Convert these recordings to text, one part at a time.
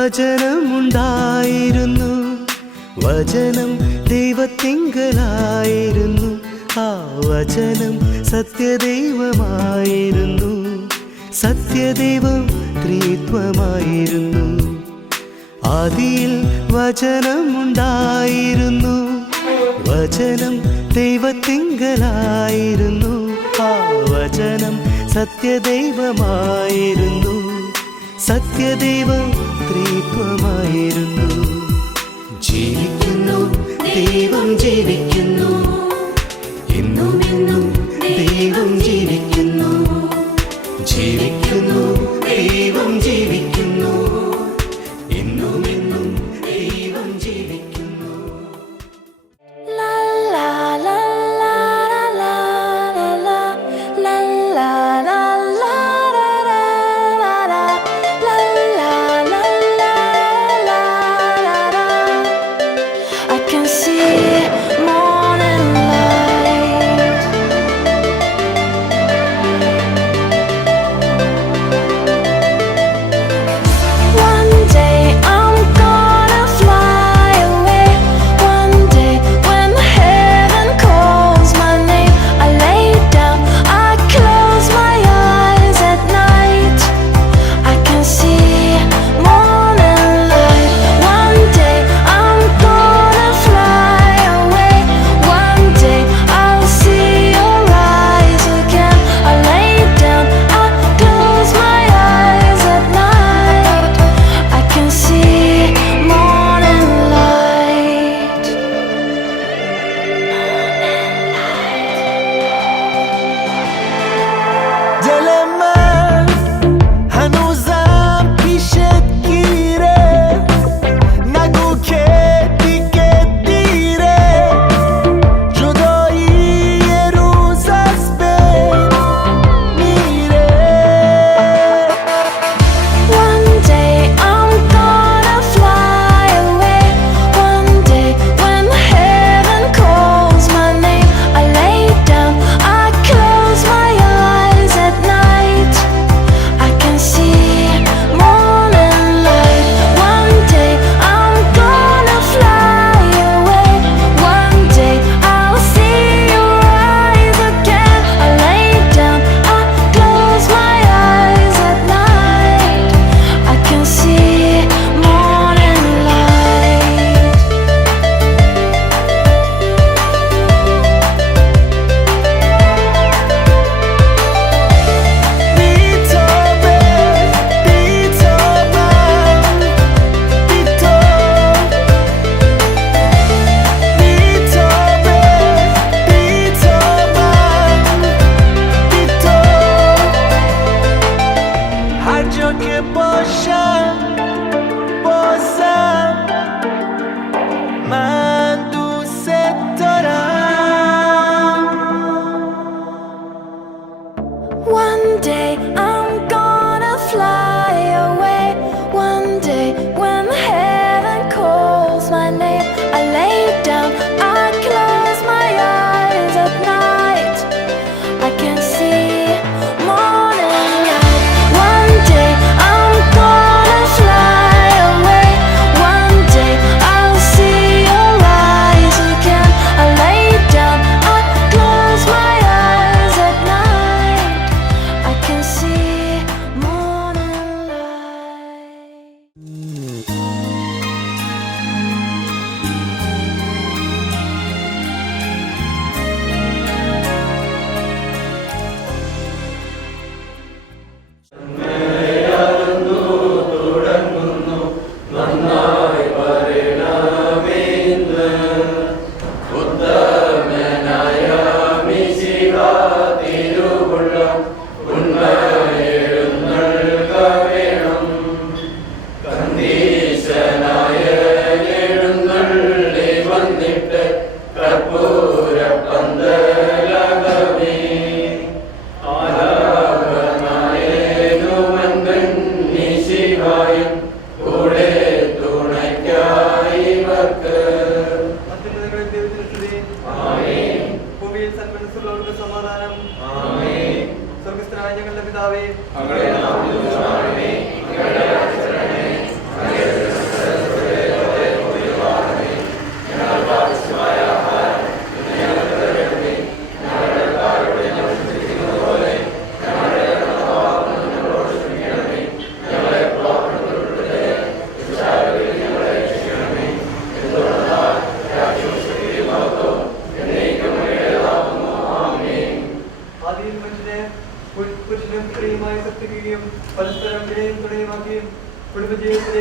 വചനമുണ്ടായിരുന്നു, വചനം ദൈവത്തിങ്കലായിരുന്നു, ആ വചനം സത്യദൈവമായിരുന്നു, സത്യദൈവം ത്രിത്വമായിരുന്നു. ആദിയിൽ വചനമുണ്ടായിരുന്നു, വചനം ദൈവത്തിങ്കലായിരുന്നു, ആ വചനം സത്യദൈവമായിരുന്നു, സത്യദൈവം ത്രിത്വമായിരുന്നു. ജീവിക്കുന്നു, ദൈവം ജീവിക്കുന്നു, എന്നും എന്നും ദൈവം ജീവിക്കുന്നു. ജീവിക്കുന്നു, ദൈവം ജീവിക്കുന്നു, എന്നും എന്നും ദൈവം ജീവിക്കുന്നു. La la la la la la la la la la la la la. I can see morning light. One day I'm gonna fly away. One day when heaven calls my name, I lay down, I close my eyes at night. I can see morning light. One day I'm gonna fly away. One day I'll see your eyes again. I lay down, I close my eyes at night. I can see morning light. دلم هنوزم پیشت گیره، نگو که دیگه دیره، جدایی یه روز از بین میره. One day I'm gonna fly away. One day when heaven calls my name, I lay down, I close my eyes at night. I can see morning light. One day I'm gonna fly away. One day I'll see your eyes again. I lay down, I close my eyes at night. I can see morning light. بی‌تابه، بی‌تابم، بی‌تاب. بی‌تابه، بی‌تابم، بی‌تاب. هر جا که باشم بازم من دوست دارم. One day I'm gonna fly away. One day when heaven calls my name, I lay down, I close my eyes at night. I can see morning light. One day I'm gonna fly away. One day I'll see your eyes again. I lay down, I close my eyes at night. I can see morning light.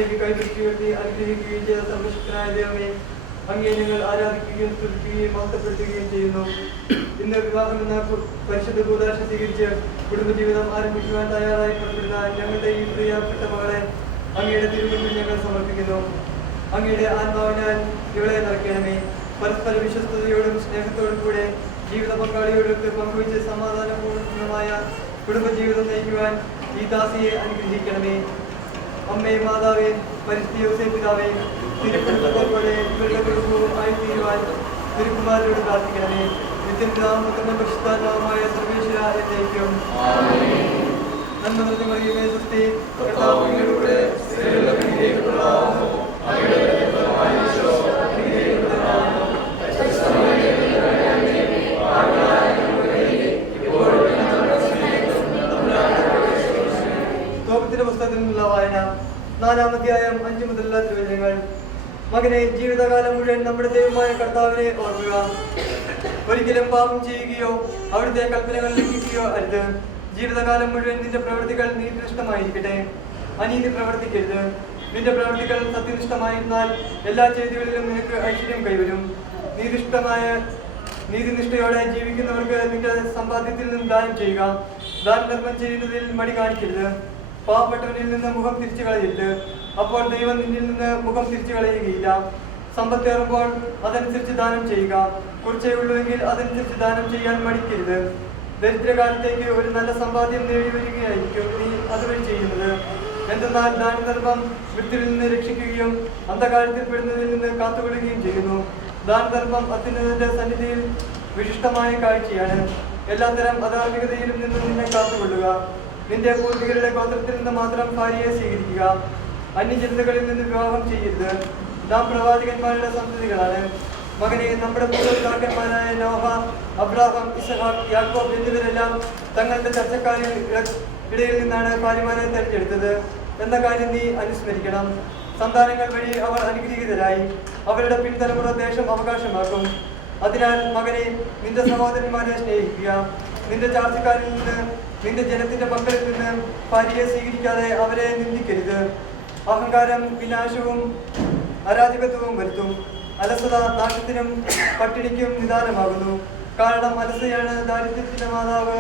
അങ്ങേക്ക് കൈപിടിച്ച് ഉയർത്തി അനുഗ്രഹിക്കുകയും ചെയ്ത സർവശക്തനായ ദൈവമേ, അങ്ങേ ഞങ്ങൾ ആരാധിക്കുകയും സ്തുതിക്കുകയും മഹത്വപ്പെടുത്തുകയും ചെയ്യുന്നു. ഇന്ന് വിവാഹം എന്ന പരിശുദ്ധ കൂദാശ സ്വീകരിച്ച് കുടുംബജീവിതം ആരംഭിക്കുവാൻ തയ്യാറായി പുറപ്പെടുന്ന ഞങ്ങളുടെ ഈ പ്രിയപ്പെട്ട മകളെ അങ്ങയുടെ തിരുമുമ്പിൽ ഞങ്ങൾ സമർപ്പിക്കുന്നു. അങ്ങയുടെ ആത്മാവിനാൽ ഇവളെ നിറയ്ക്കണമേ. പരസ്പര വിശ്വസ്തയോടും സ്നേഹത്തോടും കൂടെ ജീവിത പങ്കാളിയോടൊത്ത് പങ്കുവച്ച് സമാധാനപൂർണ്ണമായ കുടുംബജീവിതം നയിക്കുവാൻ ഈ ദാസിയെ അനുഗ്രഹിക്കണമേ. അമ്മേ, മാതാവേ, പരിസ്ഥിതി യോസേപ്പ് പിതാവേ, തിരുക്കുടുംബത്തെ പോലെ ഇവരുടെ കുടുംബവും ആയിത്തീരുവാൻ തിരുക്കുമാരോട് പ്രാർത്ഥിക്കണമേ. നിത്യം പിതാവും പുത്രനും പരിശുദ്ധാത്മാവുമായ സർവേശ്വര എന്നേക്കും. നന്മ നിറഞ്ഞ മറിയമേ, സ്വസ്തി, കർത്താവ് അങ്ങയുടെ കൂടെ സ്ത്രീകളിൽ അങ്ങ് അനുഗ്രഹിക്കപ്പെട്ടവളാകുന്നു. അങ്ങയുടെ ഫലമായ ഈശോ അനുഗ്രഹിക്കപ്പെട്ടവനാകുന്നു. തോപത്തിന്റെ പുസ്തകത്തിൽ നിന്നുള്ള വായന 4-ാം അധ്യായം 5 മുതലുള്ള തിരുവചനങ്ങൾ. മകനെ, ജീവിതകാലം മുഴുവൻ നമ്മുടെ ദൈവമായ കർത്താവിനെ ഓർക്കുക. ഒരിക്കലും പാപം ചെയ്യുകയോ അവിടുത്തെ കൽപ്പനകൾ ലംഘിക്കുകയോ അരുത്. ജീവിതകാലം മുഴുവൻ നിന്റെ പ്രവൃത്തികൾ നീതിനിഷ്ഠമായിരിക്കട്ടെ. അനീതി പ്രവർത്തിക്കരുത്. നിന്റെ പ്രവൃത്തികൾ സത്യനിഷ്ഠമായിരുന്നാൽ എല്ലാ ചെയ്തികളിലും നിനക്ക് ഐശ്വര്യം കൈവരും. നീതിനിഷ്ഠയോടെ ജീവിക്കുന്നവർക്ക് നിന്റെ സമ്പാദ്യത്തിൽ നിന്ന് ദാനം ചെയ്യുക. ദാനധർമ്മം ചെയ്യുന്നതിൽ മടി കാണിക്കരുത്. പാവപ്പെട്ടവനിൽ നിന്ന് മുഖം തിരിച്ചു കളയരുത്. അപ്പോൾ ദൈവം നിന്നിൽ നിന്ന് മുഖം തിരിച്ചു കളയുകയില്ല. സമ്പത്തേറുമ്പോൾ അതനുസരിച്ച് ദാനം ചെയ്യുക. കുറച്ചേ ഉള്ളുവെങ്കിൽ അതനുസരിച്ച് ദാനം ചെയ്യാൻ മടിക്കരുത്. ദരിദ്രകാലത്തേക്ക് ഒരു നല്ല സമ്പാദ്യം നേടി വരികയായിരിക്കും നീ അതുവഴി ചെയ്യുന്നത്. എന്തെന്നാൽ ദാനധർമ്മം വൃത്തിയിൽ നിന്ന് രക്ഷിക്കുകയും അന്ധകാലത്തിൽ പെടുന്നതിൽ നിന്ന് കാത്തുകൊള്ളുകയും ചെയ്യുന്നു. ദാനധർമ്മം അത്യുന്നതന്റെ സന്നിധിയിൽ വിശിഷ്ടമായ കാഴ്ചയാണ്. എല്ലാത്തരം അധാർമികതയിലും നിന്ന് നിന്നെ കാത്തുകൊള്ളുക. നിന്റെ പൂർവികരുടെ ഗോത്രത്തിൽ നിന്ന് മാത്രം ഭാര്യയെ സ്വീകരിക്കുക. അന്യജനതകളിൽ നിന്ന് വിവാഹം ചെയ്യരുത്. നാം പ്രവാചകന്മാരുടെ സന്തതികളാണ്. മകനെ, നമ്മുടെ പൂർവ്വപിതാക്കന്മാരായ നോഹ, അബ്രാഹാം, ഇസഹാക്ക്, യാക്കോബ് എന്നിവരെല്ലാം തങ്ങളുടെ ചർച്ചക്കാരിൽ ഇടയിൽ നിന്നാണ് ഭാര്യമാരെ തെരഞ്ഞെടുത്തത് എന്ന കാര്യം നീ അനുസ്മരിക്കണം. സന്താനങ്ങൾ വഴി അവർ അനുഗ്രഹീതരായി അവരുടെ പിൻതലമുറ ദേശം അവകാശമാക്കും. അതിനാൽ മകനെ, നിന്റെ സഹോദരന്മാരെ സ്നേഹിക്കുക. നിന്റെ ചാർച്ചക്കാരിൽ നിന്ന്, നിന്റെ ജനത്തിന്റെ മക്കളിൽ നിന്ന് ഭാര്യയെ സ്വീകരിക്കാതെ അവരെ നിന്ദിക്കരുത്. അഹങ്കാരം വിനാശവും അരാജകത്വവും വരുത്തും. അലസത നാശത്തിനും പട്ടിണിക്കും നിദാനമാകുന്നു. കാരണം അലസതയാണ് ദാരിദ്ര്യത്തിന്റെ മാതാവ്.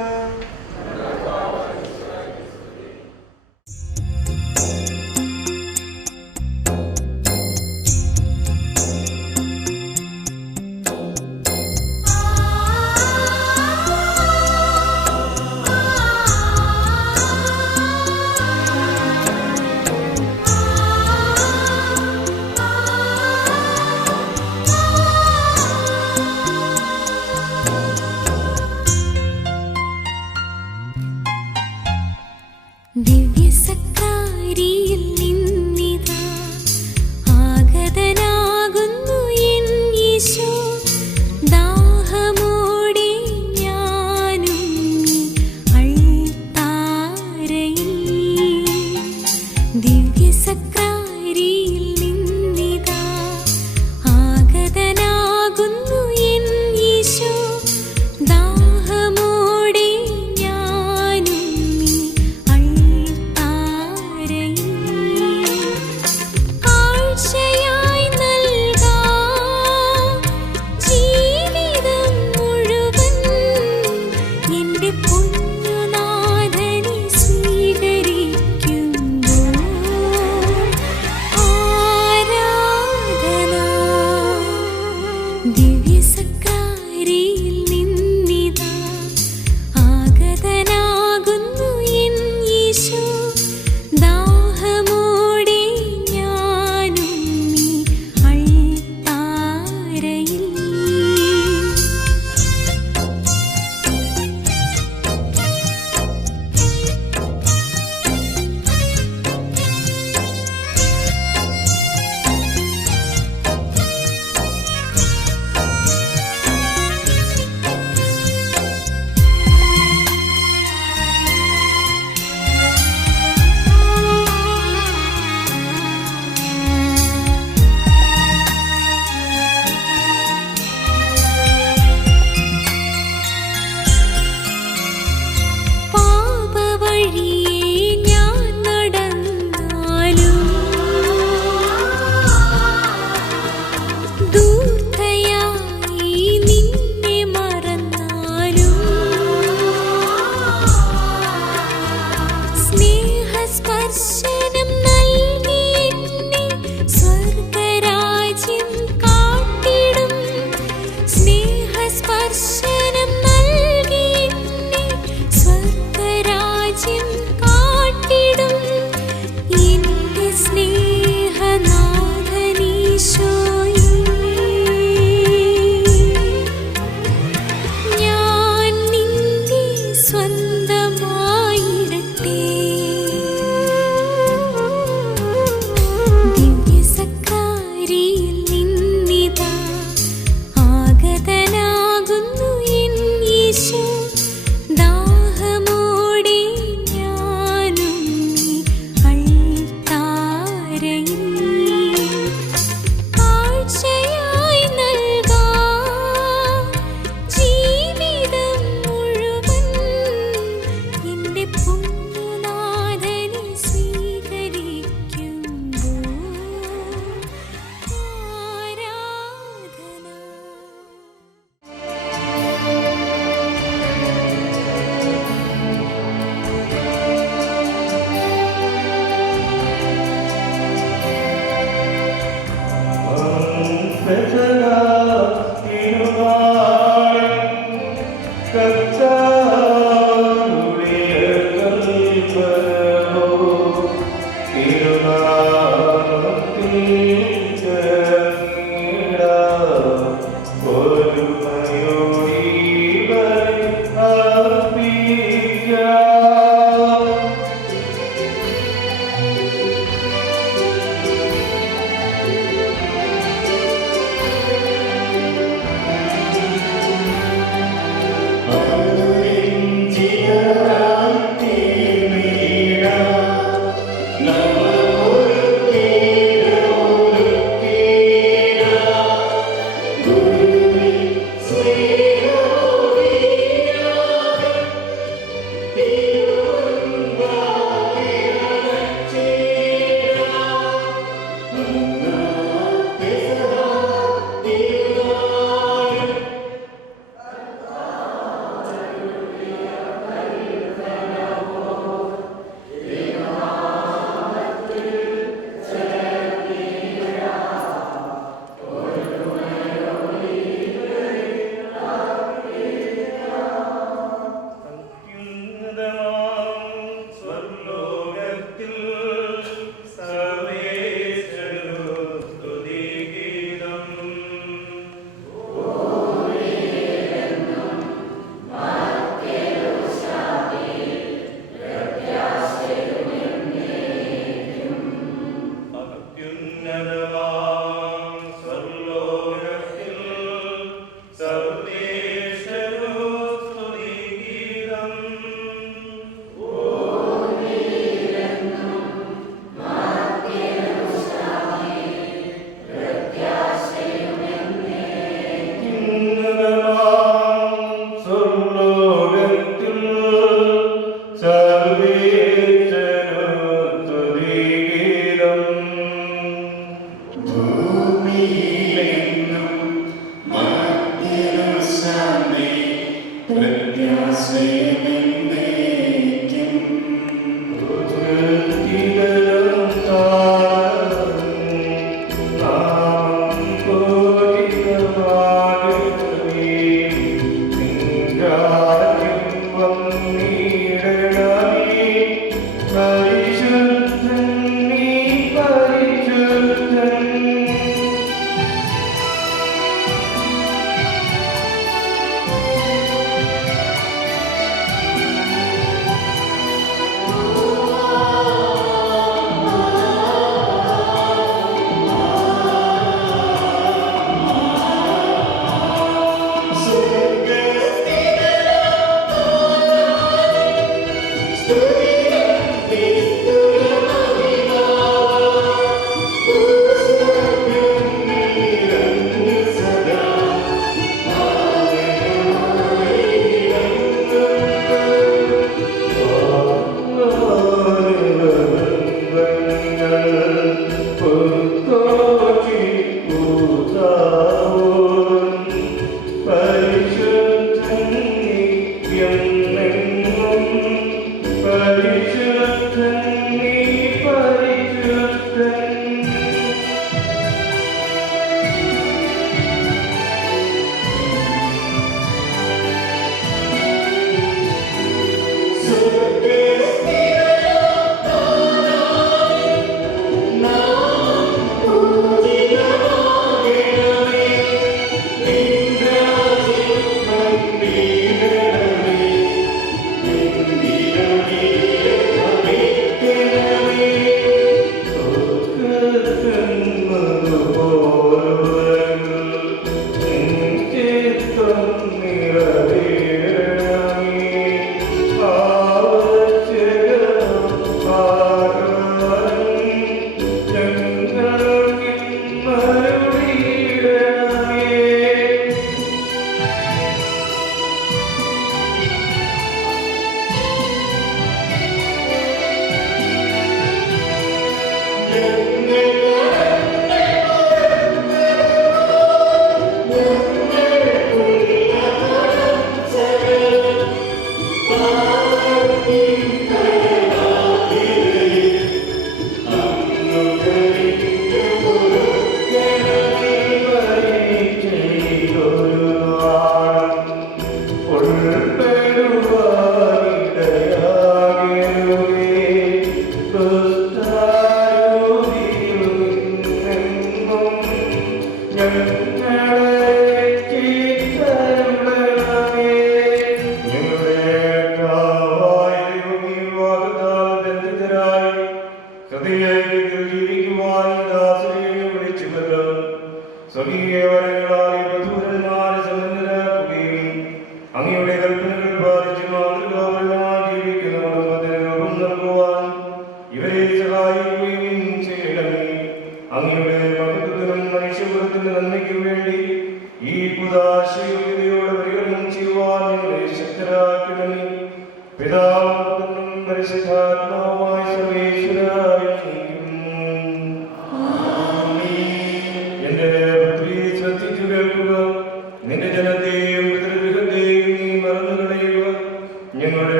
നിന്റെ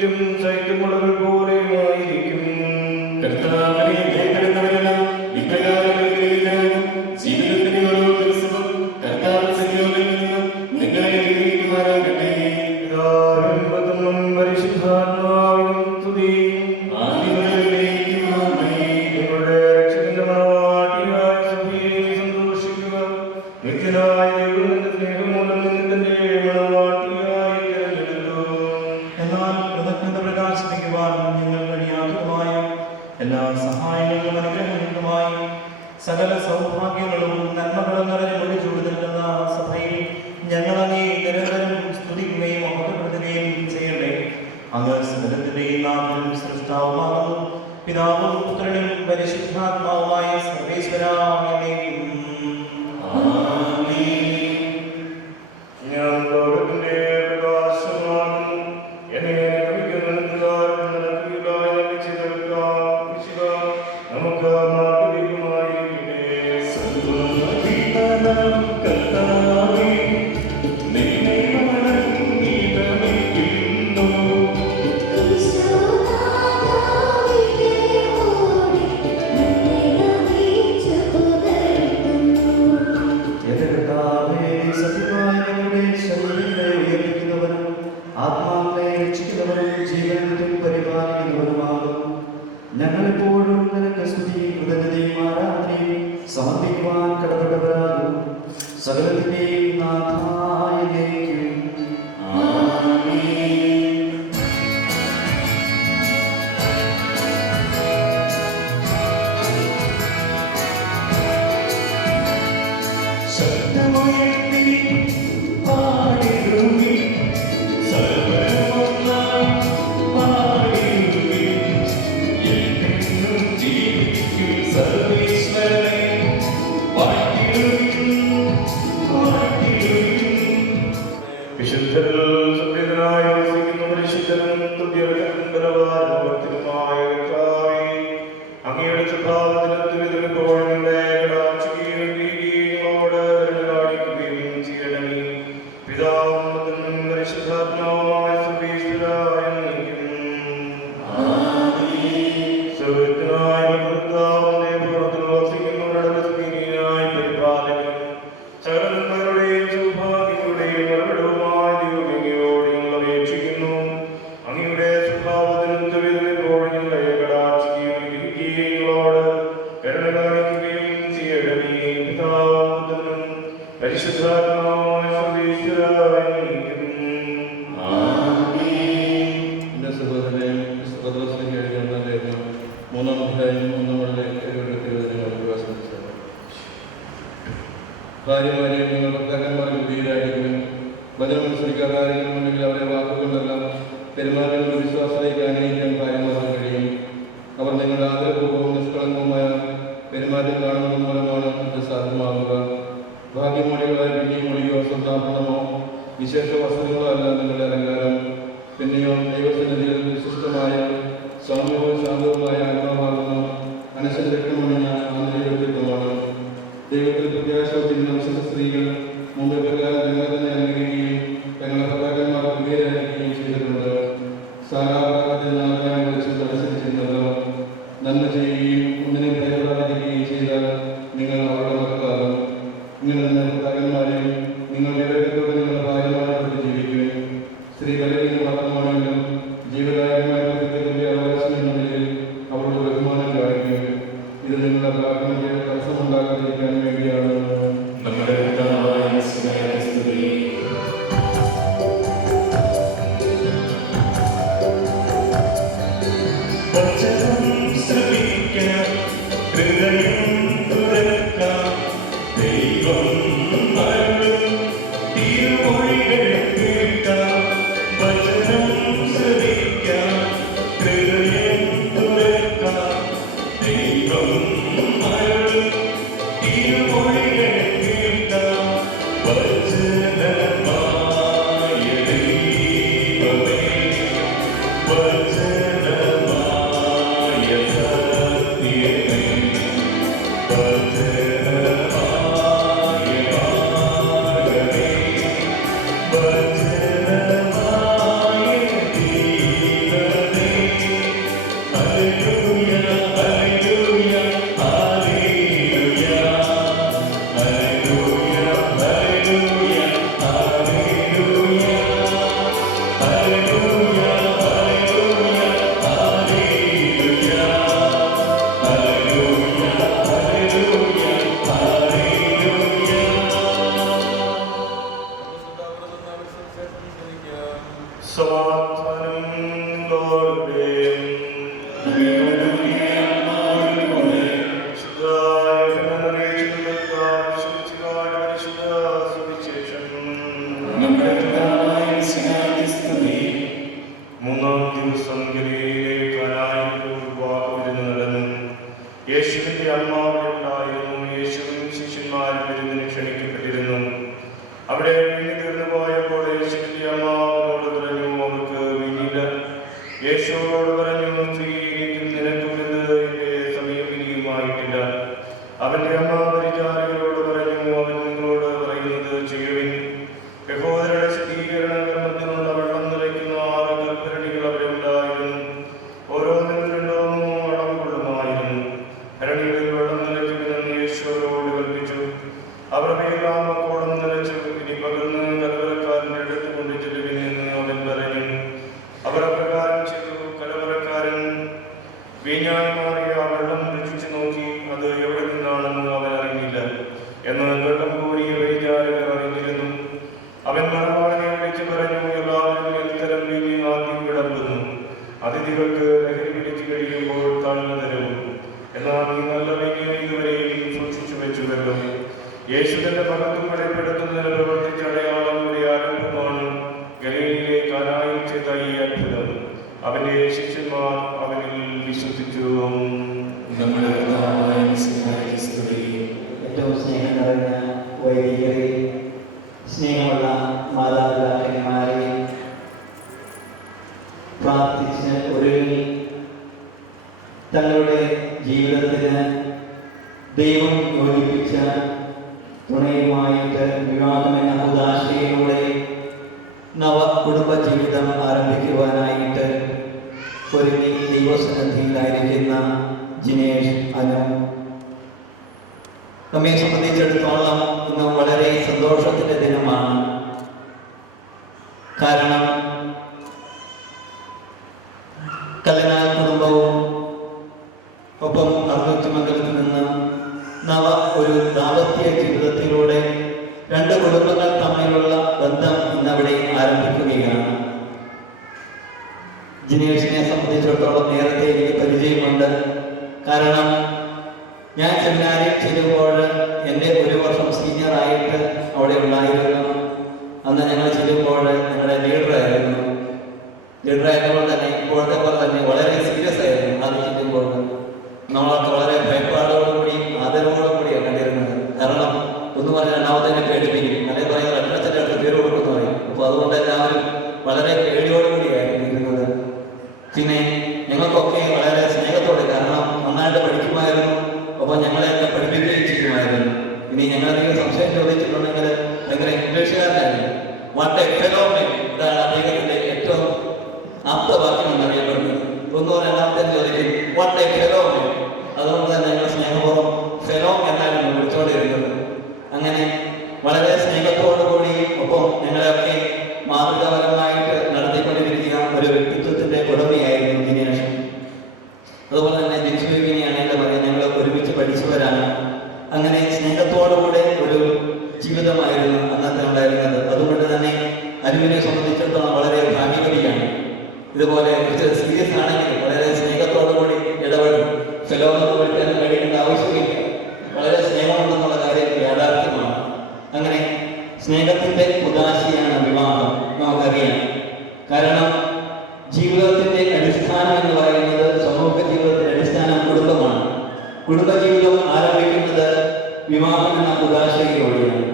ചുറ്റും ശൈത്യമുളകൾ പോലെയായിരിക്കും. കർത്താവിനെ ഭയപ്പെടുന്നവരെല്ലാം ഇപ്രകാരം ജീവിതത്തിന്റെ ഓരോ ദിവസവും കർത്താവ് സന്നിധിയിൽ നിന്ന് നിങ്ങളെ അനുഗ്രഹിക്കുമാറാകട്ടെ. പിതാവിനും പുത്രനും പരിശുദ്ധാത്മാവിനും സ്തുതി. നിങ്ങളുടെ രക്ഷകന്റെ മണവാട്ടിയായ സഭയെ സന്തോഷിക്കുക. നിത്യനായ ദൈവത്തിന്റെ സ്നേഹം മൂലം നിന്റെ മണവാട്ടിയായി തിരഞ്ഞെടുത്തു. എന്നാൽ കൃതജ്ഞത പ്രകാശിപ്പിക്കുവാൻ ഞങ്ങൾ കഴിയാത്തതുമായ എല്ലാ സഹായങ്ങളും അനുഗ്രഹങ്ങളുമായി സകല സൗഭാഗ്യങ്ങളും നന്മകളും നിറഞ്ഞു ഒഴിച്ചുകൊണ്ടു നിൽക്കുന്ന സഭയിൽ ഞങ്ങൾ അങ്ങേ നിരന്തരം സ്തുതിക്കുകയും മഹത്വപ്പെടുത്തുകയും ചെയ്യട്ടെ. അങ്ങ് സകലത്തിന്റെയും നാഥനും സൃഷ്ടാവുമാകുന്നു. പിതാവും പുത്രനും പരിശുദ്ധാത്മാവുമായ സർവേശ്വരായും ഞാൻ ലോകത്തിന്റെ പ്രകാശമാകുന്നു. എന്നെ അനുഗമിക്കുന്നവരെന്തുകാരും നടക്കുകയില്ല എന്ന് ചെയ്തവെക്കാം. നമുക്ക് മാർഗ്ഗദീപമായിരിക്കട്ടെ. എന്റെ കർത്താവേ, നീ സത്യമായ ഞങ്ങളുടെ ശരീരങ്ങളെ ഉയർപ്പിക്കുന്നവനും ആത്മാക്കളെ രക്ഷിക്കുന്നവനും ജീവനത്തിൽ പരിപാലിക്കുന്നവനുമാകും. ഞങ്ങളെപ്പോഴും നിനക്ക് സ്തുതിയും കൃതജ്ഞതയും ആരാധനയും സമർപ്പിക്കുവാൻ കടപ്പെട്ടവരാകും. സകലത്തിന്റെയും നാഥായ ദൈവം. വിശുദ്ധരിൽ സത്യനായ വസിക്കുന്ന പരിശുദ്ധനും തുല്യരൂപത്തിലുമായ കർത്താവേ, അങ്ങയുടെ സ്വഭാവത്തിനൊത്തുവിധമിപ്പോൾ ഞങ്ങളെ കടാക്ഷിക്കുകയും കാണിക്കുകയും ചെയ്യണമേ. പിതാവും പുത്രനും പരിശുദ്ധാത്മാവുമായ സർവേശ്വരായ സ്വർഗ്ഗസ്ഥനായ കർത്താവിന്റെ പുറത്തിൽ വസിക്കുന്നവരുടെ വസതിയായി പരിപാലകനും സകലന്മാരുടെയും സൗഭാഗ്യങ്ങളുടെയും മറുപടവുമായ ദൈവമേയോട് ഞങ്ങൾ അപേക്ഷിക്കുന്നു. അങ്ങയുടെ സ്വഭാവത്തിനൊത്തുവിധമിപ്പോൾ ഞങ്ങളെ കടാക്ഷിക്കുകയും ഞങ്ങളോട് കരുണ കാണിക്കുകയും ചെയ്യണമേ. പിതാവും പുത്രനും പരിശുദ്ധാത്മാവുമായ സർവേശ്വരായ എന്റെ സഹോദരനെ മൂന്നാം അധ്യായം 1 മുതൽ 7 പ്രകാശിപ്പിച്ചു. ഭാര്യമാരെ നിങ്ങൾ ഭർത്താക്കന്മാരുടെ ഉപയോഗിലായിരിക്കും. വചനമനുസരിക്കാത്ത ആരെങ്കിലും ഉണ്ടെങ്കിൽ അവരെ വാക്കുകൊണ്ടല്ല പെരുമാറ്റങ്ങളുടെ വിശ്വാസത്തിലേക്ക് അനുകരിക്കാൻ ഭാര്യമാർക്ക് കഴിയും. അവർ നിങ്ങളുടെ ആദരപൂർവ്വവും നിഷ്കളങ്കവുമായ പെരുമാറ്റം കാണുന്നത് മൂലമാണ് ഇത് സാധ്യമാകുക. ഭാഗ്യമൊഴികളായി പിന്നെയും മൊഴിയോ സ്വന്താപണമോ വിശേഷ വസ്തുക്കളോ അല്ല നിങ്ങളുടെ അലങ്കാരം. പിന്നെയോ ദൈവസന്നിധിയിൽ വിശിഷ്ടമായ സൗമ്യവും ശാന്തവുമായ അനുഭവമാകുന്ന മനസ്സിൽ രക്തമണിഞ്ഞ ആന്തരിക വ്യക്തിത്വമാണ്. ദൈവത്തിൽ പ്രത്യാശ വച്ചിരുന്ന വിശുദ്ധ സ്ത്രീകൾ മുമ്പ് പ്രകാരം ഞങ്ങൾ തന്നെ അനുഗ്രഹിക്കുകയും തങ്ങളുടെ ഭർത്താക്കന്മാർക്ക് ഉപകരിക്കുകയും ചെയ്തിട്ടുണ്ട്. സാരാപ്രകാരത്തിൽ നാഗരായ വിളിച്ച് തടസ്സരിച്ചിരുന്നല്ലോ. നന്മ ചെയ്യുകയും ഒന്നിനെ ഭയപ്പെടാതിരിക്കുകയും ചെയ്താൽ നിങ്ങൾ അവരുടെ മക്കളാകും. ഇങ്ങനെ തന്നെ ഭർത്താക്കന്മാരെയും നിങ്ങൾ വിവേകത്തോടെ നിങ്ങളുടെ ഭാര്യമാരോട് ജീവിക്കുകയും സ്ത്രീ ബലഹീന മാത്രമാണെങ്കിലും ജീവദായകമായ പ്രത്യേകതയുടെ അവകാശം എന്ന നിലയിൽ അവരുടെ ബഹുമാനം കാണിക്കുകയും ഇത് നിങ്ങളുടെ പ്രാർത്ഥനയ്ക്ക് തടസ്സമുണ്ടാകാതിരിക്കാൻ വേണ്ടിയാണ്. നമ്മുടെ പിതാവായ യേശുവേ സ്തുതി. വചനം ശ്രവിക്കാം, ഹൃദയം തുറക്കാം, ദൈവം അരുളും തിരുമൊഴികൾ കേൾക്കാം. വചനം ശ്രവിക്കാം, ഹൃദയം തുറക്കാം, ദൈവം അരുളും തിരുമൊഴി സമാധാനം നിങ്ങളോടുകൂടെയും. മൂന്നാം ദിവസം ഗലീലയിലെ കാനായിൽ വിവാഹവിരുന്ന് നടന്നു. യേശുവിന്റെ അമ്മ അവിടെ ഉണ്ടായിരുന്നു. യേശുവും ശിഷ്യന്മാരും വിരുന്നിന് ക്ഷണിക്കപ്പെട്ടിരുന്നു. അവിടെ വീഞ്ഞു തീർന്നു പോയപ്പോൾ യേശുവിന്റെ അമ്മ അവനോട് പറഞ്ഞു, അവർക്ക് വീഞ്ഞില്ല. യേശുവോട് പറഞ്ഞു, സ്ത്രീ, എനിക്കും നിനക്കും ഇത് എന്റെ സമയം ഇനിയുമായിട്ടില്ല. അവന്റെ അമ്മ പരിചാരകരോട് പറഞ്ഞു, അവൻ നിങ്ങളോട് പറയുന്നത് ചെയ്യുവിൻ. യഹൂദരുടെ ശുദ്ധീകരണ കർമ്മത്തിനുള്ള വെള്ളം നിറയ്ക്കുന്ന 6 കൽഭരണികൾ അവിടെ ഉണ്ടായിരുന്നു. ഓരോന്നിനും 2-3 അളവ് കൊള്ളുമായിരുന്നു. ഭരണികളിൽ വെള്ളം നിറയ്ക്കുമെന്ന് യേശു അവരോട് കൽപ്പിച്ചു. അവർ മേലാം മക്കോളം നിറച്ചു. ഇനി പകർന്ന് കലവറക്കാരൻ്റെ അടുത്ത് കൊണ്ട് ചെല്ലുവിൻ എന്ന് അവൻ പറഞ്ഞു. അവർ അപ്രകാരം ചെയ്തു. കലവറക്കാരൻ വീഞ്ഞായി മാറിയ വെള്ളം രുചിച്ചു നോക്കി. അത് എവിടെ നിന്നാണെന്ന് അവൻ അറിഞ്ഞില്ല. എന്നാൽ വെള്ളം കോരിയ പരിചാരകർ അറിഞ്ഞിരുന്നു. അവൻ മണവാളനെ വിളിച്ചു പറഞ്ഞു, എല്ലാവരും ഇത്തരം വീഞ്ഞ് ആദ്യം വിളമ്പുന്നു. അതിഥികൾക്ക് ലഹരി പിടിച്ചു കഴിയുമ്പോൾ താഴ്ന്നു തരും. എന്നാൽ ഈ നല്ല വീഞ്ഞ് ഇതുവരെയും സൂക്ഷിച്ചു വെച്ചുവല്ലോ. യേശു തന്റെ മഹത്വം വെളിപ്പെടുത്തുന്നതിന് പ്രവർത്തിച്ച അടയാളങ്ങളുടെ ആരംഭമാണ് ഗലീലയിലെ കാനായിൽ ചെയ്ത ഈ അത്ഭുതം. അവന്റെ ശിഷ്യന്മാർ അവനിൽ വിശ്വസിച്ചു. ഏറ്റവും സ്നേഹം നിറഞ്ഞ വൈദികരെ, സ്നേഹമുള്ള മാതാപിതാക്കന്മാരെ, പ്രാർത്ഥിച്ച് ഒരുങ്ങി തങ്ങളുടെ ജീവിതത്തിന് ദൈവം യോജിപ്പിച്ച തുണയുമായിട്ട് വിവാഹം എന്ന ഉദാശയിലൂടെ നവ കുടുംബ ജീവിതം ആരംഭിക്കുവാനായിട്ട് ഒരുങ്ങി ദൈവസന്നിധിയിലായിരിക്കുന്ന ജിനേഷ്, അനു, നമ്മെ സംബന്ധിച്ചിടത്തോളം ഇന്ന് വളരെ സന്തോഷത്തിന്റെ ദിനമാണ്. കാരണം കല്ലനാൽ കുടുംബവും ഒപ്പം അറുപത്തിമംഗലത്തിൽ നിന്ന് ഒരു ദാമ്പത്യ ജീവിതത്തിലൂടെ 2 കുടുംബങ്ങൾ തമ്മിലുള്ള ബന്ധം ഇന്നവിടെ ആരംഭിക്കുകയാണ്. ജിനേഷിനെ സംബന്ധിച്ചിടത്തോളം നേരത്തെ എനിക്ക് പരിചയമുണ്ട്. കാരണം ഞാൻ സെമിനാരിൽ ചെല്ലുമ്പോൾ എൻ്റെ 1 വർഷം സീനിയറായിട്ട് അവിടെ ഉണ്ടായിരുന്നു. അന്ന് ഞങ്ങൾ ചെല്ലുമ്പോൾ ഞങ്ങളുടെ ലീഡറായതുകൊണ്ട് തന്നെ ഇപ്പോഴത്തെ പോലെ തന്നെ വളരെ സീരിയസ് ആയിരുന്നു. അത് ചെല്ലുമ്പോൾ നമ്മളൊക്കെ വളരെ ഭയപ്പാടോടുകൂടിയും ആദരവോടും കൂടിയാണ് കണ്ടിരുന്നത്. കാരണം ഒന്ന് പറഞ്ഞാൽ രണ്ടാമത്തെ പേടിപ്പിക്കും, അതേ പറയുന്നത് രണ്ടച്ഛൻ്റെ അടുത്ത് പേര് കൊടുക്കുന്നു പറയും. അപ്പോൾ അതുകൊണ്ട് എല്ലാവരും വളരെ പേടിയോടുകൂടിയായിരുന്നു ഇരുന്നത്. പിന്നെ ഞങ്ങൾക്കൊക്കെ വളരെ സ്നേഹത്തോടെ, കാരണം നന്നായിട്ട് പഠിക്കുമായിരുന്നു, ഒപ്പം ഞങ്ങളെയൊക്കെ പഠിപ്പിക്കുകയും ചെയ്യുമായിരുന്നു. ഇനി ഞങ്ങളധികം സംശയം ചോദിച്ചിട്ടുണ്ടെങ്കിൽ ഭയങ്കര ഇംഗ്ലീഷുകാരനായിരുന്നു. വാട്ട് എ ഫെനോമെനൻ, ഇതാണ് അദ്ദേഹത്തിന്റെ ഏറ്റവും ആപ്തവാക്യം എന്നറിയപ്പെടുന്നത്. ഒന്നോ രണ്ടാമത്തെ ചോദിക്കും വാട്ട് എ ഫെനോമെനൻ. അതുകൊണ്ട് തന്നെ ഞങ്ങൾ സ്നേഹപൂർവ്വം ഫെനോ എന്നാണ് വിളിച്ചുകൊണ്ടിരുന്നത്. അങ്ങനെ വളരെ സ്നേഹത്തോടുകൂടി ഒപ്പം ഞങ്ങളെയൊക്കെ മാതൃകാപരമായിട്ട് നടത്തിക്കൊണ്ടിരിക്കുന്ന ഒരു വ്യക്തിത്വത്തിന്റെ ഉടമയായിരുന്നു ജിനേഷ്. അതുപോലെ തന്നെ ജിൻസുവിനെയാണെങ്കിൽ പറയാം, ഞങ്ങൾ ഒരുമിച്ച് പഠിച്ചവരാണ്. അങ്ങനെ സ്നേഹത്തോടുകൂടെ ഒരു ജീവിതമായിരുന്നു അന്നത്തെ ഉണ്ടായിരുന്നത്. അതുകൊണ്ട് തന്നെ അനുവിനെ സംബന്ധിച്ചിടത്തോളം വളരെ ഭാഗ്യവതിയാണ്. ഇതുപോലെ കുറച്ച് സീരിയസ് ആണെങ്കിൽ വളരെ സ്നേഹത്തോടുകൂടി ഇടപെടും. ഫെലോന്നൊക്കെ പഠിക്കാനും കഴിയേണ്ട ആവശ്യമില്ല. വളരെ സ്നേഹമുണ്ടെന്നുള്ള കാര്യം യാഥാർത്ഥ്യമാണ്. അങ്ങനെ സ്നേഹത്തിന്റെ ഉദാശിയാണ് വിവാഹം, നമുക്കറിയാം. കാരണം ജീവിതത്തിന്റെ അടിസ്ഥാനം എന്ന് പറയുന്നത്, സമൂഹ ജീവിതത്തിന്റെ അടിസ്ഥാനം കുടുംബമാണ്. കുടുംബജീവിതം ആരംഭിക്കുന്നത് വിവാഹം എന്ന ഉദാശയിലൂടെയാണ്.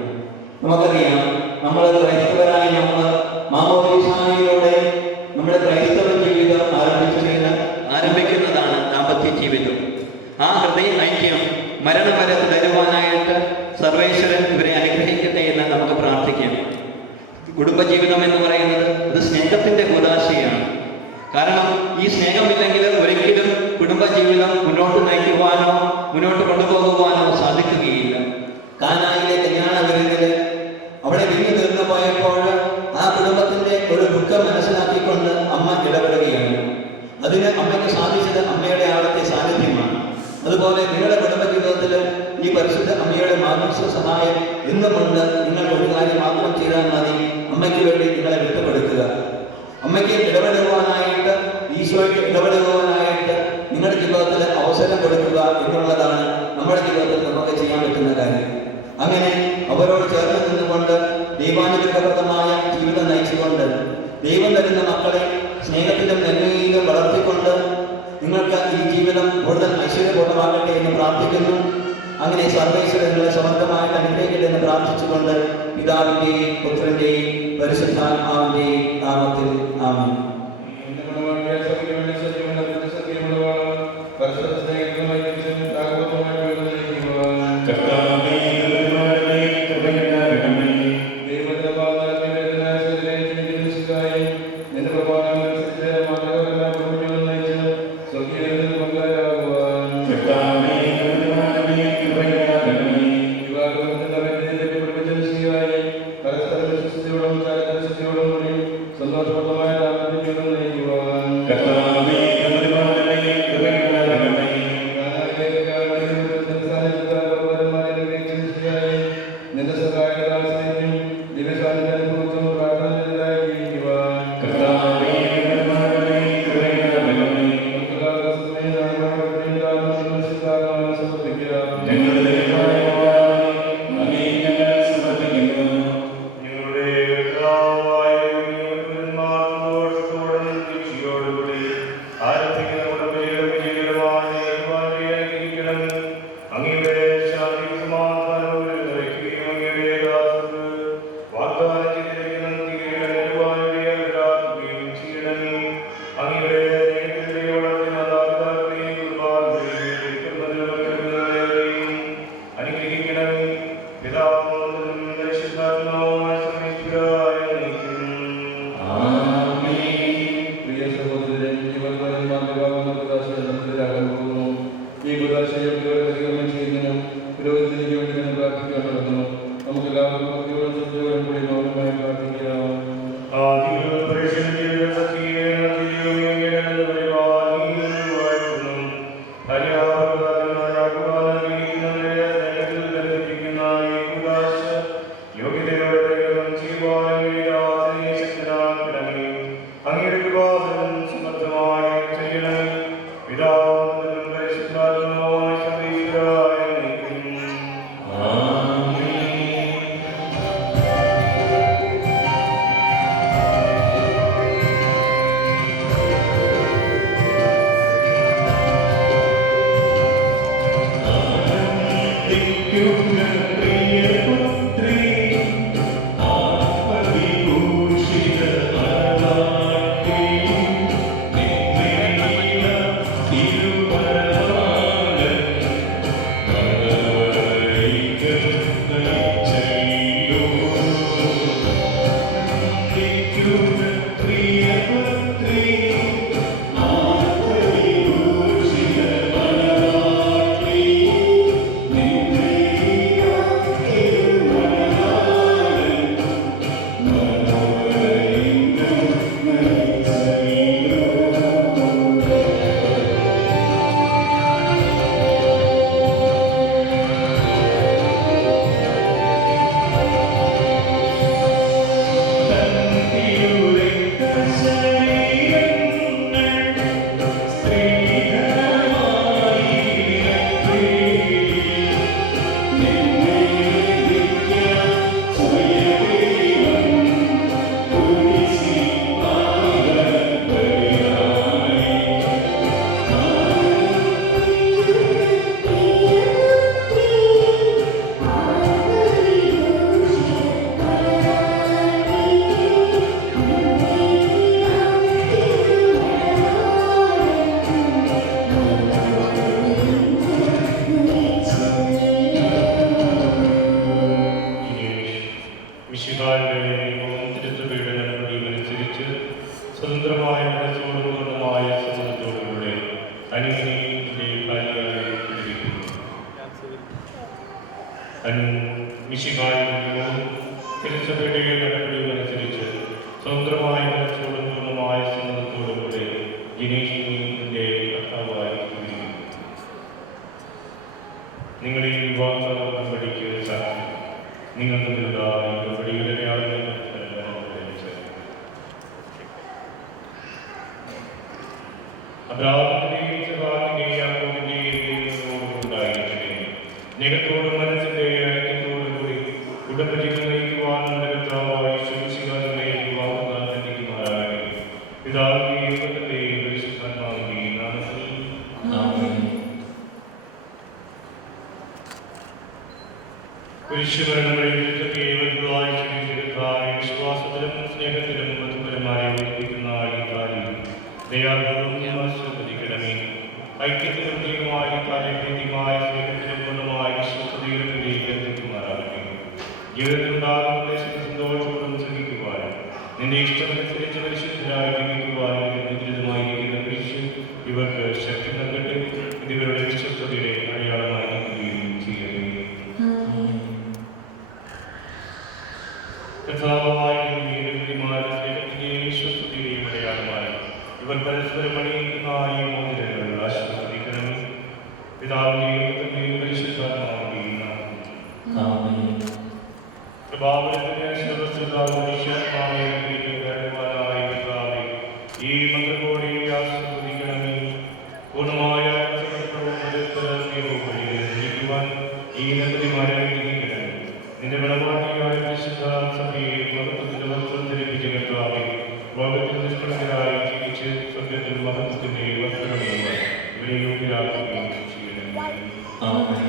നമുക്കറിയാം, നമ്മൾ ക്രൈസ്തവരായി നമ്മൾ മാമോദീസായിലൂടെ നമ്മുടെ ക്രൈസ്തവ ജീവിതം ആരംഭിക്കുന്നതാണ് ദാമ്പത്യ ജീവിതം. ആ ഹൃദയ ഐക്യം മരണം വരെ തുടരുവാനായിട്ട് സർവേശ്വരൻ ഇവരെ അനുഗ്രഹിക്കട്ടെ എന്ന് നമുക്ക് പ്രാർത്ഥിക്കാം. കുടുംബജീവിതം എന്ന് പറയുന്നത് ഇത് സ്നേഹത്തിന്റെ ഉദാശയാണ്. കാരണം ഈ സ്നേഹമില്ലെങ്കിൽ ഒരിക്കലും കുടുംബജീവിതം മുന്നോട്ട് നയിക്കുവാനോ മുന്നോട്ട് കൊണ്ടുപോകുവാനോ സാധിക്കുകയില്ല. കാനായിലെ കല്യാണ വിരുന്നില് അവിടെ വിരുന്ന് തീർന്നു പോയപ്പോൾ ആ കുടുംബത്തിന്റെ ഒരു ദുഃഖം മനസ്സിലാക്കിക്കൊണ്ട് അമ്മ ഇടപെടുകയാണ്. അതിന് അമ്മയ്ക്ക് സാധിച്ചത് അമ്മയുടെ ആളത്തെ സാന്നിധ്യമാണ്. അതുപോലെ നിങ്ങളുടെ കുടുംബജീവിതത്തിൽ ഈ പരിശുദ്ധ അമ്മയുടെ മാനസിക സഹായം എന്നുമുണ്ട്. നിങ്ങൾ ഒരു കാര്യം മാത്രം ചെയ്താൽ മതി, അമ്മയ്ക്ക് വേണ്ടി നിങ്ങളെ വിട്ടുകൊടുക്കുക. അമ്മ അമ്മയ്ക്ക് ഇടപെടുവാനായിട്ട്, ഈശോയ്ക്ക് ഇടപെടുവാനായിട്ട് നിങ്ങളുടെ ജീവിതത്തിൽ അവസരം കൊടുക്കുക എന്നുള്ളതാണ് നമ്മുടെ ജീവിതത്തിൽ നമുക്ക് ചെയ്യാൻ പറ്റുന്ന കാര്യം. അങ്ങനെ അവരോട് ചേർന്ന് നിന്നുകൊണ്ട് ദൈവാനുഗ്രഹപ്രദമായ ജീവിതം നയിച്ചുകൊണ്ട് ദൈവം തരുന്ന മക്കളെ സ്നേഹത്തിലും നന്മയിലും വളർത്തിക്കൊണ്ട് നിങ്ങൾക്ക് ഈ ജീവിതം കൂടുതൽ ഐശ്വര്യപൂർണ്ണമാകട്ടെ എന്ന് പ്രാർത്ഥിക്കുന്നു. അങ്ങനെ സർവേശ്വരൻ നിങ്ങളെ സമർത്ഥമായിട്ട് അനുഗ്രഹിക്കട്ടെ എന്ന് പ്രാർത്ഥിച്ചുകൊണ്ട് പിതാവിൻ്റെയും പുത്രൻ്റെയും പരിശുദ്ധാത്മാവിൻ്റെയും നാമത്തിൽ ആമേൻ. സ്വതന്ത്രമായ മനസ്സോടും പൂർണ്ണമായ സമ്മതത്തോടുകൂടെ അനുമതിയുടെ കാര്യമായി പിടിപ്പിക്കുന്നു. തിരുസഭയുടെ നടപടികളനുസരിച്ച് സ്വതന്ത്രമായ മനസ്സോടും പൂർണ്ണമായ സമ്മതത്തോടുകൂടെ ജിനേഷിന്റെ കർത്താവായി പിടിപ്പിക്കുന്നു. നിങ്ങളെ വിവാഹ നടപടിക്ക് സാക്ഷി നിങ്ങൾ തമ്മിലുള്ള നടപടികളുടെ ആളുകൾ അബ്രാഹത്തിന്റെയും ഇസഹാക്കിന്റെയും യാക്കോബിന്റെയും ദൈവത്തോടുണ്ടായിരിക്കട്ടെ. സ്നേഹത്തോടും മനസ്സിന്റെ ഐക്യത്തോടും കൂടി കുടുംബജീവിതം നയിക്കുവാൻ നമ്മുടെ കർത്താവായ യേശുമിശിഹായെ വാഗ്ദാനം നൽകുമാറാകട്ടെ. പിതാവിന്റെയും പുത്രന്റെയും പരിശുദ്ധാത്മാവിന്റെയും നാമത്തിൽ ആമേൻ. കുരിശുമരണം വഴി വിശ്വാസത്തിലും സ്നേഹത്തിലും മധുപരമായി വർദ്ധിക്കുന്ന ഈ കാര്യം ദയാപൂർവ്വം ആശീർവദിക്കണമേ. ഐക്യത്തിലും ദൈവമായ കാര്യമായ സ്നേഹത്തിലും പൂർണ്ണമായ വിശ്വസ്തയിലും എത്തിക്കുമാറാകട്ടെ. ജീവിതത്തിലുണ്ടാകുന്ന സന്തോഷത്തോടും ശ്രമിക്കുവാനും നിന്റെ ഇഷ്ടമനുസരിച്ച് പരിശുദ്ധരായി ജീവിക്കുവാനും ഉചിതമായിരിക്കുന്ന കുരിശ് ഇവർക്ക് ശക്തി നൽകട്ടെ. ഇതിവരുടെ വിശ്വസ്തയുടെ അടയാളമായിരിക്കുകയും ചെയ്യട്ടെ. ഇവർ പരസ്പരം അണിയിക്കുന്ന ഈ മോതിരങ്ങൾ ആശീർവദിക്കണമേ. പിതാവിന്റെയും പുത്രന്റെയും പരിശുദ്ധാത്മാവിന്റെയും നാമത്തിൽ പ്രഭാവത്തിന്റെ ഈ മന്ത്രകോടി ആശീർവദിക്കണമേ. പൂർണ്ണമായ ഈ നന്ദിമാരെ നിന്റെ വെളവാട്ടിയായ പരിശുദ്ധ സഭയെ മഹത്വത്തിന്റെ വസ്ത്രം ധരിപ്പിച്ച കർത്താവേ, ലോകത്തിൽ നിഷ്കളങ്കരായി ജീവിച്ച് സ്വർഗത്തിൽ മഹത്വത്തിന്റെ വസ്ത്രങ്ങളുമായി ഇവരെ യോഗ്യരാക്കുകയും ചെയ്യണമേ. ആമേൻ.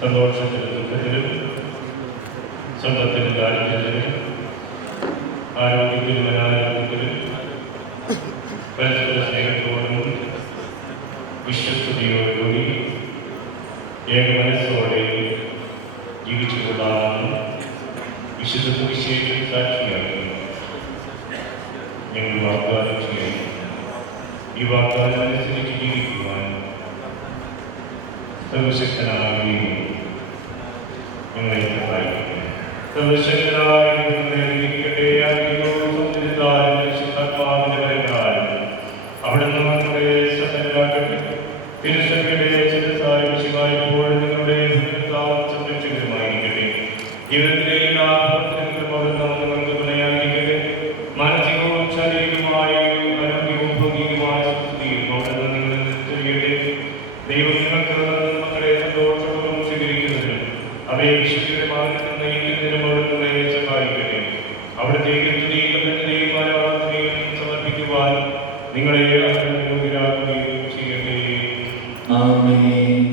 സന്തോഷത്തിലും ദുഃഖത്തിലും സ്വന്തത്തിലും ദാരിദ്ര്യത്തിലും ആരോഗ്യത്തിലും അനാരോഗ്യത്തിലും പരസ്പര സ്നേഹത്തോടും വിശ്വസ്തയോടുകൂടി ഏകമനസ്സോടെ ജീവിച്ചുകൊള്ളാമെന്ന് വിശുദ്ധ സുവിശേഷം സാക്ഷിയാക്കുന്നു. ഞങ്ങൾ വാഗ്ദാനം ചെയ്യുന്നു. ഈ വാഗ്ദാനം അനുസരിച്ച് ജീവിക്കുവാൻ സർവശക്തനാകുകയും ഞങ്ങളെ സഹായിക്കുന്നു. സർവശക്തനായ അവിടുന്ന് നമ്മുടെ സഹനമാകട്ടെ. തിരുസഭയുടെ ചിരസായ വിശുവായപ്പോൾ നിങ്ങളുടെ സംരക്ഷകരുമായിരിക്കട്ടെ. ജീവിതത്തിലെ എല്ലാ പ്രവർത്തനങ്ങളും അവിടുന്ന് നിങ്ങൾക്ക് തുണയായിരിക്കട്ടെ. മാനസികവും ശാരീരികമായ ആരോഗ്യവും ഭൗതികമായ സുസ്ഥിതിയും അവിടുന്ന് നിങ്ങൾ ചെയ്യട്ടെ. ദൈവം നിങ്ങൾക്ക് മക്കളെ സന്തോഷപൂർവ്വം സ്വീകരിക്കുന്നതിനും അവയെ വിശുദ്ധിയുടെ മാർഗത്തിൽ നയിക്കുന്നതിനും അവിടുന്ന് സഹായിക്കട്ടെ. അവിടുത്തെ സമർപ്പിക്കുവാൻ നിങ്ങളെ യോഗ്യരാക്കുകയും ചെയ്യട്ടെ. ആമേൻ.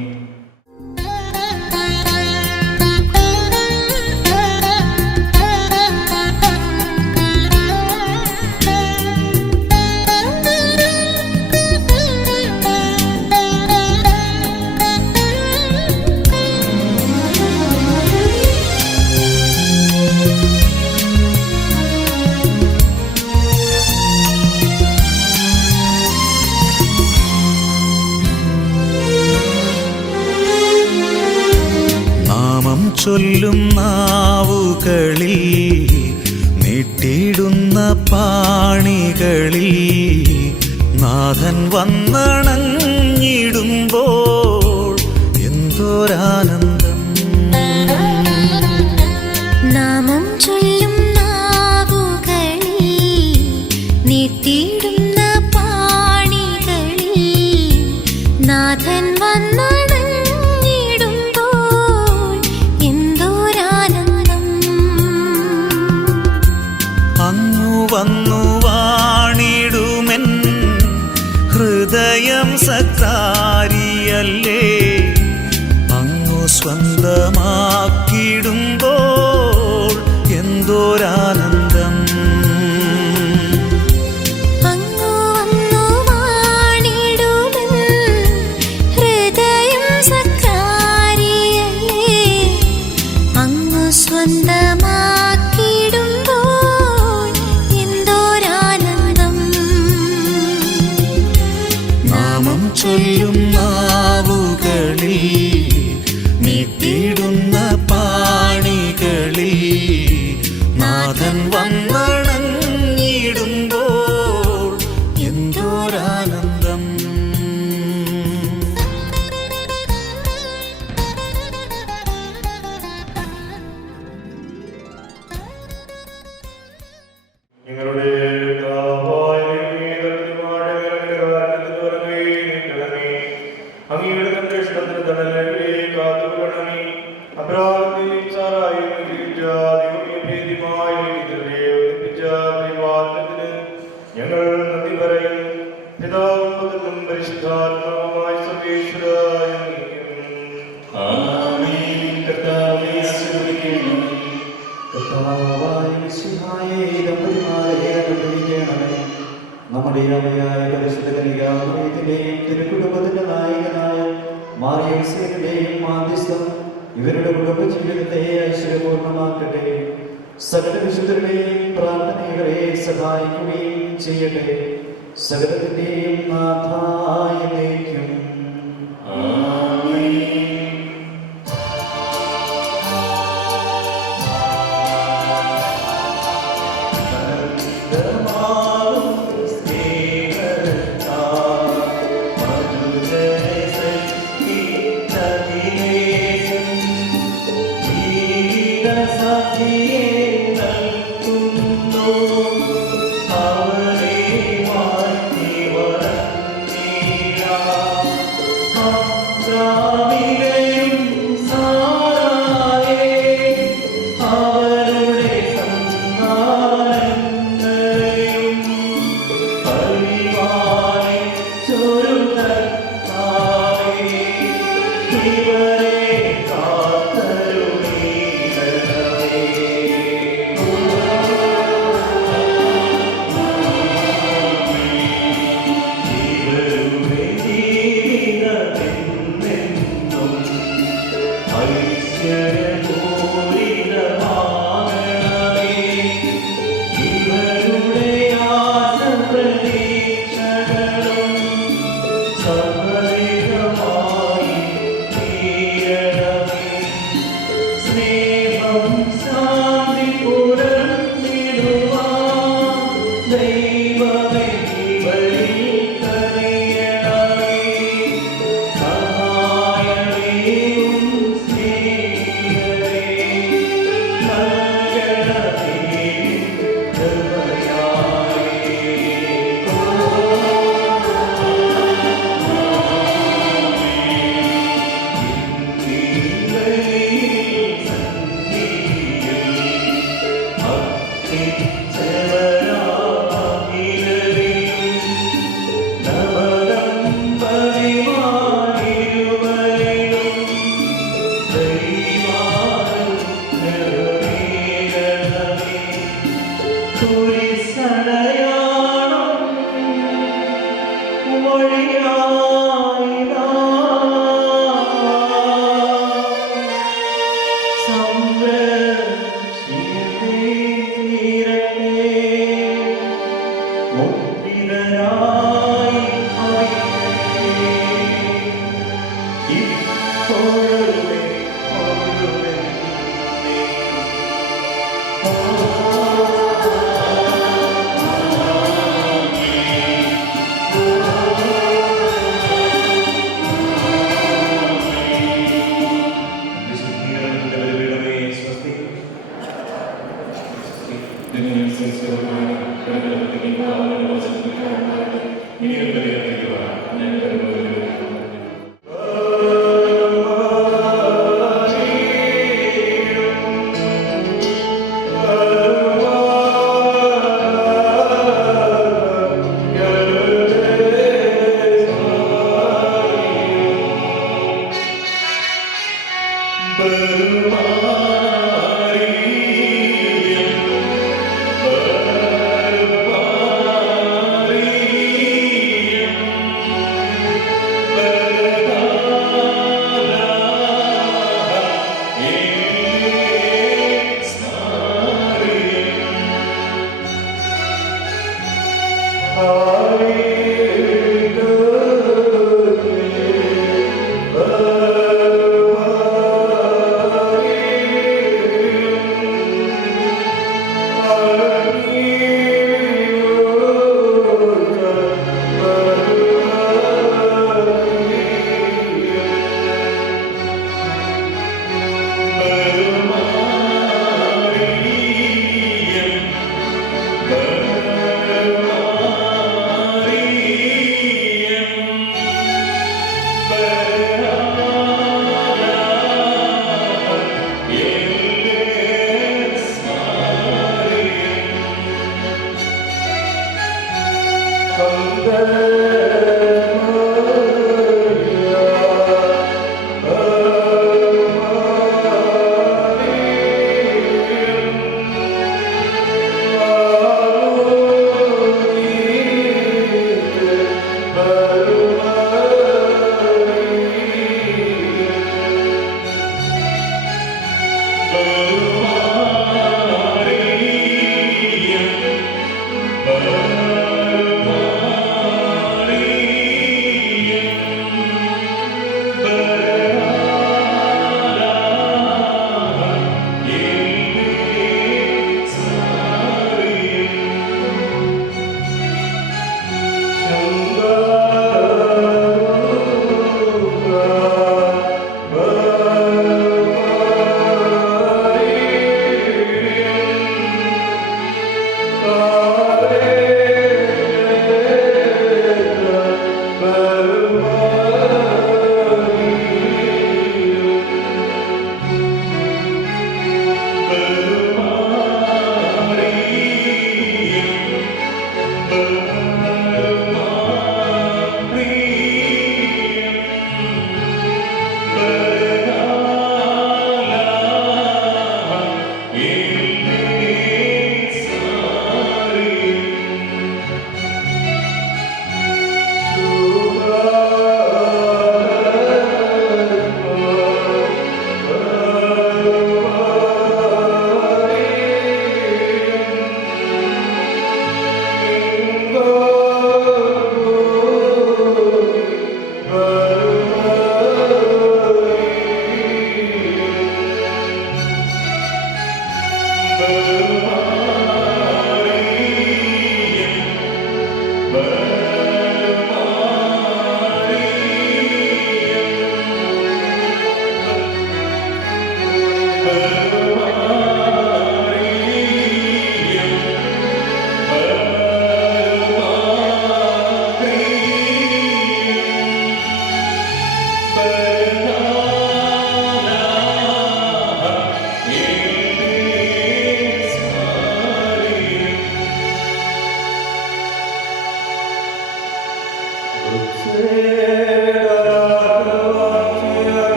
ചൊല്ലും നാവുകളിൽ നീട്ടിയിടുന്ന പാണികളിൽ നാഥൻ വന്നണഞ്ഞിടുമ്പോൾ എന്തോരാനന്ദം. നാമം ചൊല്ലും നാവുകളിൽ വന്നു വാണിടുമെൻ ഹൃദയം സക്രാരിയല്ലേ അങ്ങു സ്വന്തമാക്കിടുമ്പോൾ എന്തോരാനന്ദം. അങ്ങു വന്നു വാണിടുമെൻ ഹൃദയം സക്രാരിയല്ലേ അങ്ങു സ്വന്തമാക്കിടുമ്പോൾ എന്തോരാനന്ദം. നാമം ചൊല്ലും നാവുകളിൽ നീട്ടിയിടുന്ന പാണികളിൽ നാഥൻ വന്നണഞ്ഞിടുമ്പോൾ എന്തോരാനന്ദം. നിങ്ങളുടെ കർത്താവായ ദൈവമേ, തട്ടിമാടെ വിലങ്ങുകാരനത്തിന് വരമേ നീക്കണമേ. അങ്ങയുടെ സംരക്ഷണത്തിന് തണലേ കാത്തുകൊള്ളണമേ. അബ്രാഹത്തെയും സാറായെയും അനുഗ്രഹിച്ച ദൈവമേ, ഭേദ്യമായ ഇതിനെ ഒന്നിപ്പിച്ച പരിപാലനത്തിന് ഞങ്ങൾ നന്ദി പറയുന്നു. പിതാവും പുത്രനും പരിശുദ്ധാത്മാവുമായ സർവേശ്വരായ ആമേൻ. കർത്താവേ, ആശീർവദിക്കണമേ. കർത്താവായ മിശിഹായേ, ദമ്പതിമാരെ അനുഗ്രഹിക്കണമേ. നമ്മുടെ അമ്മയായ പരിശുദ്ധ കന്യകാമറിയത്തിന്റെയും തിരുക്കുടുംബത്തിന്റെ നായകനായ മാറിയോസേഫിന്റെയും മാധ്യസ്ഥം ഇവരുടെ കുടുംബജീവിതത്തെ ഐശ്വര്യപൂർണ്ണമാക്കട്ടെ. സകല വിശുദ്ധരുടെയും പ്രാർത്ഥന ഇവരെ സഹായിക്കുകയും ചെയ്യട്ടെ. സകലത്തിന്റെയും നാഥായ നയിക്കും. Oh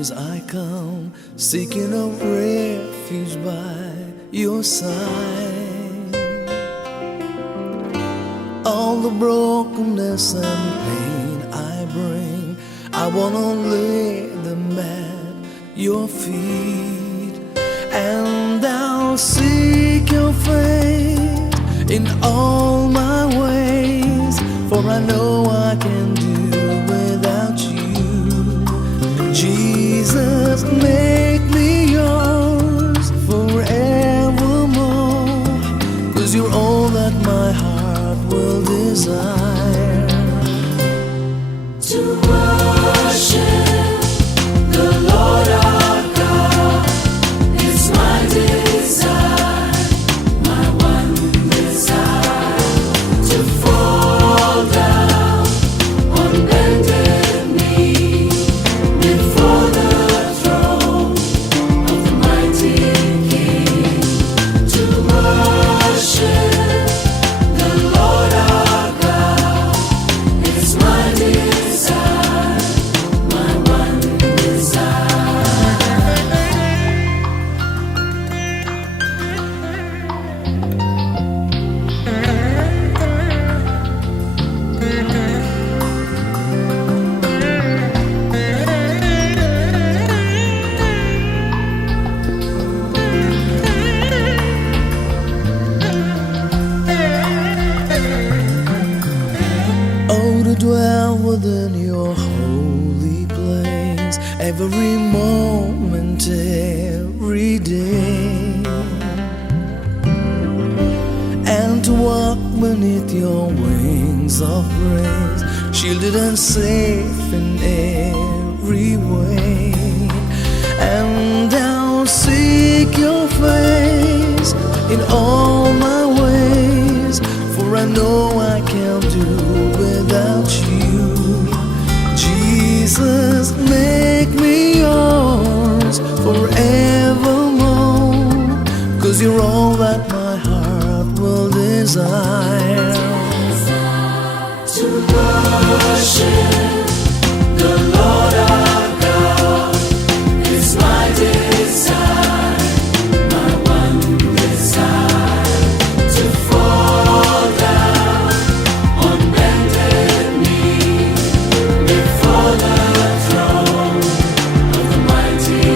tears I come, seeking a refuge by your side. All the brokenness and pain I bring, I wanna lay them at your feet, and I'll seek your face in all my ways, for I know I can do without you. Jesus, make me yours forevermore, 'cause you're all that my heart will desire. To worship the Lord our God is my desire, my one desire. To fall down on bended knee before the throne of the mighty King. To worship the Lord our God is my desire, my one desire. Oh, to dwell within your holy place every moment, every day, and to walk beneath your wings of grace, shielded and safe in every way. And I'll seek your face in all my ways, for I know I can't do without you. Jesus, make me yours forevermore, 'cause you're all that my heart will desire. To worship the Lord our God is my desire, my one desire. To fall down on bended knee before the throne of the mighty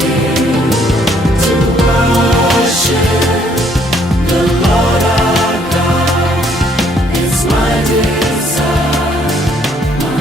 King. To worship the Lord our God is my desire, my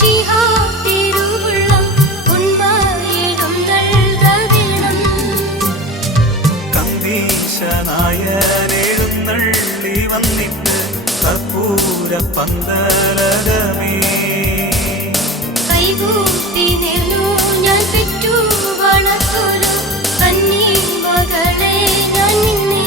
മിശിഹാ തിരുവുള്ളം ഉന്മയിലും നൽകണം. കമ്പീശനായരെഴുന്നള്ളി വന്നിട്ട് കർപ്പൂര പന്തലകമേ കൈകൂപ്പി നേർന്നു ഞാൻ പെറ്റു വളർത്തൊരു കന്നി മകളെ ഞാൻ നിന്നെ.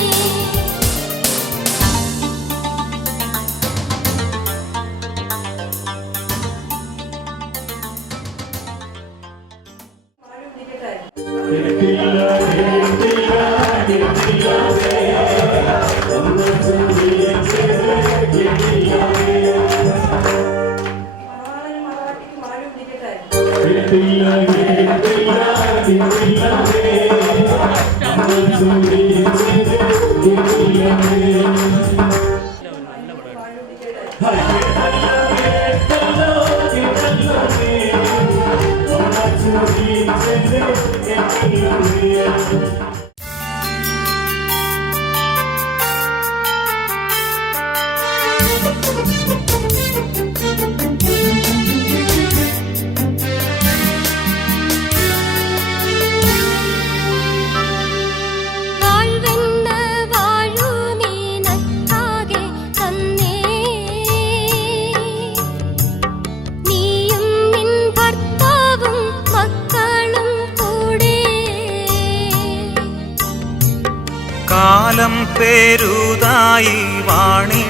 കാലം പേരുതായി വാണിട്ടിരിക്കേണം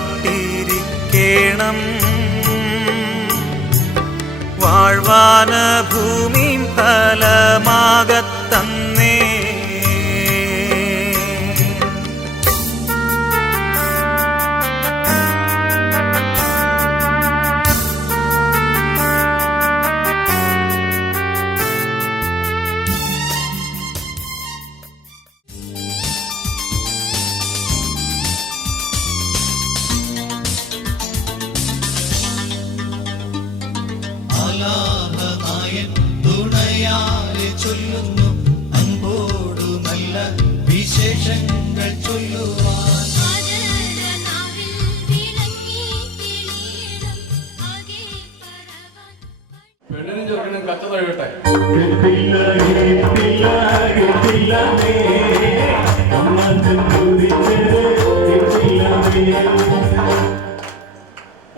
വാഴ്വാന ഭൂമിയും ഫലമാകത്തന്നേ. ചൊല്ലുന്നു അൻപോടു നല്ല വിശേഷങ്ങൾ ചൊല്ലുവാൻ. പെണ്ണിനും ചെറുക്കനും കത്ത് തഴുകട്ടെ.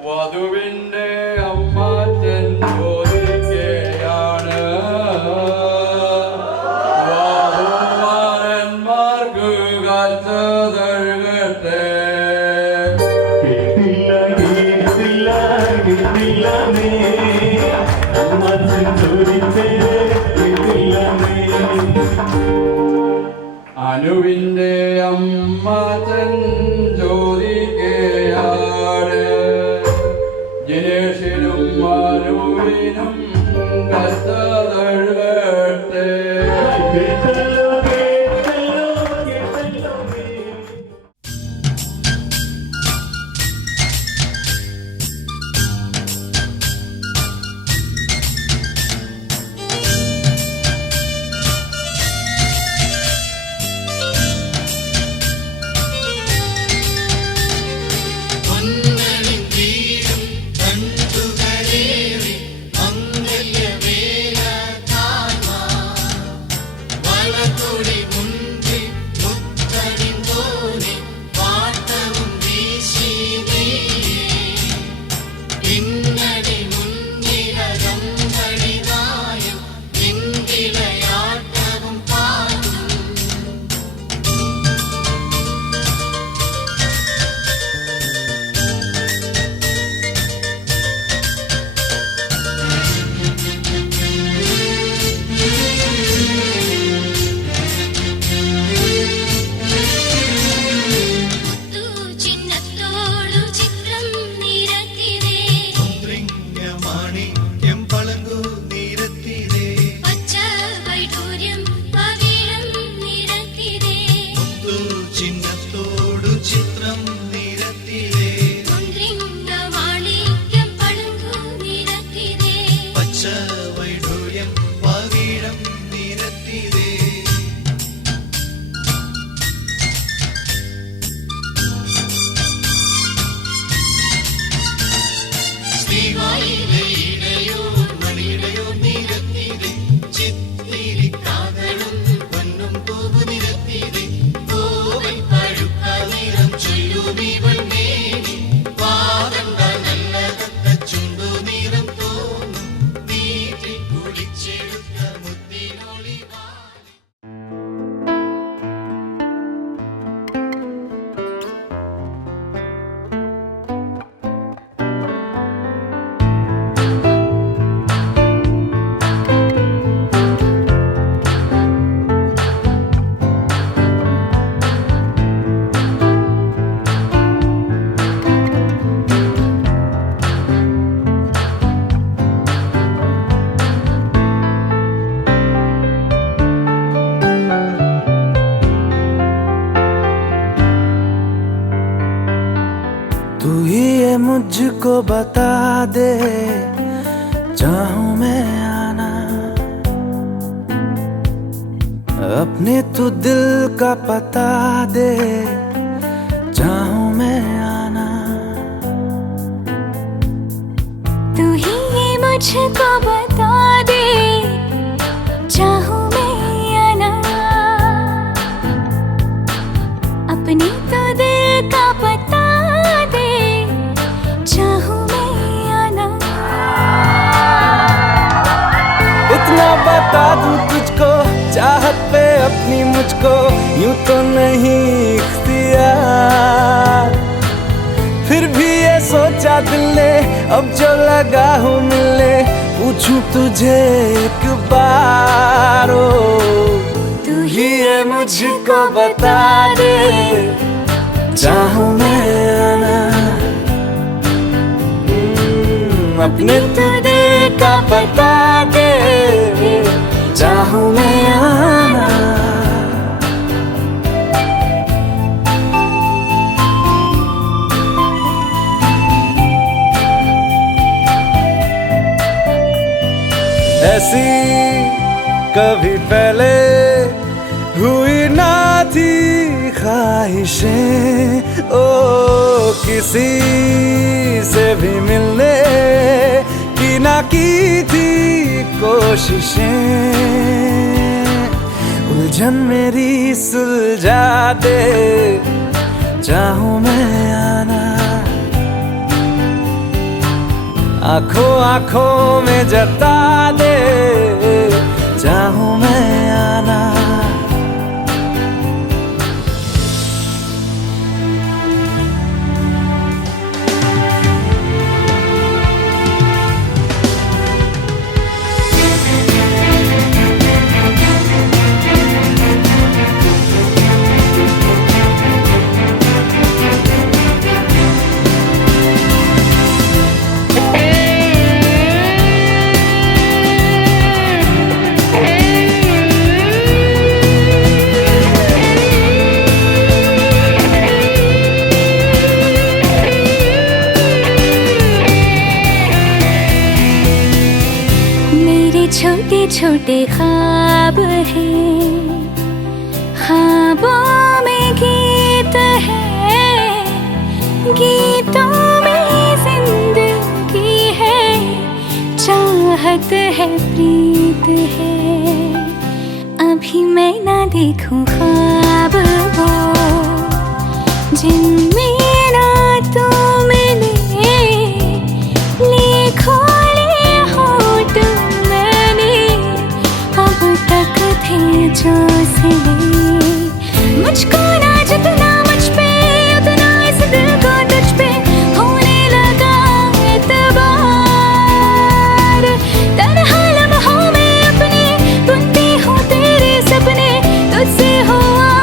വധുവിന്റെ അമ്മാച്ചൻ ചോദിക്കുകയാണ് വധുവരന്മാർക്ക് കത്ത് തഴുകട്ടെ. അനുവിന്റെ അമ്മാച്ചൻ ചോദിക്കുകയാണ് ജിനേഷിനും അനുവിനും കത്ത് തഴുകട്ടെ. പൊന്നണിൻ വീടും തണ്ടുകളേറി മംഗല്യമേ मुझको बता दे, चाहूं मैं आना, अपने तू दिल का पता दे, चाहूं मैं आना। तू ही ये मुझको बता दे, चाहूं मैं आना, अपने तो दिल का पता दे, चाहूं मैं आना। इतना बता दूं तुझको, चाहत पे अपनी मुझको यूं तो नहीं इख्तियार, फिर भी ये सोचा दिल ने अब जो लगा हूँ मिलने, पूछूं तुझे एक बार, ओ तू ही ये मुझको बता दे, चाहूं मैं आना, अपने तो दिल का पता दे, चाहूं मैं आना। ऐसी कभी पहले हुई ना थी ख्वाहिशें, ओ किसी से भी मिलने की ना की थी कोशिशें, उलझन मेरी सुलझा दे, चाहूं मैं आना, आंखों आंखों में जता दे, चाहूं मैं आना। छोटे छोटे ख्वाब हैं, ख्वाबों में गीत है, गीतों में जिंदगी है, चाहत है, प्रीत है। अभी मैं ना देखूं ख्वाब वो जिनमें ना तू मिले, लिखो जो सिले, मुझको ना जितना मुझ पे उतना इस दिल को तुझ पे होने लगा एतबार, तन्हा लम्हों में अपने बुनती हूँ तेरे सपने, तुझसे हुआ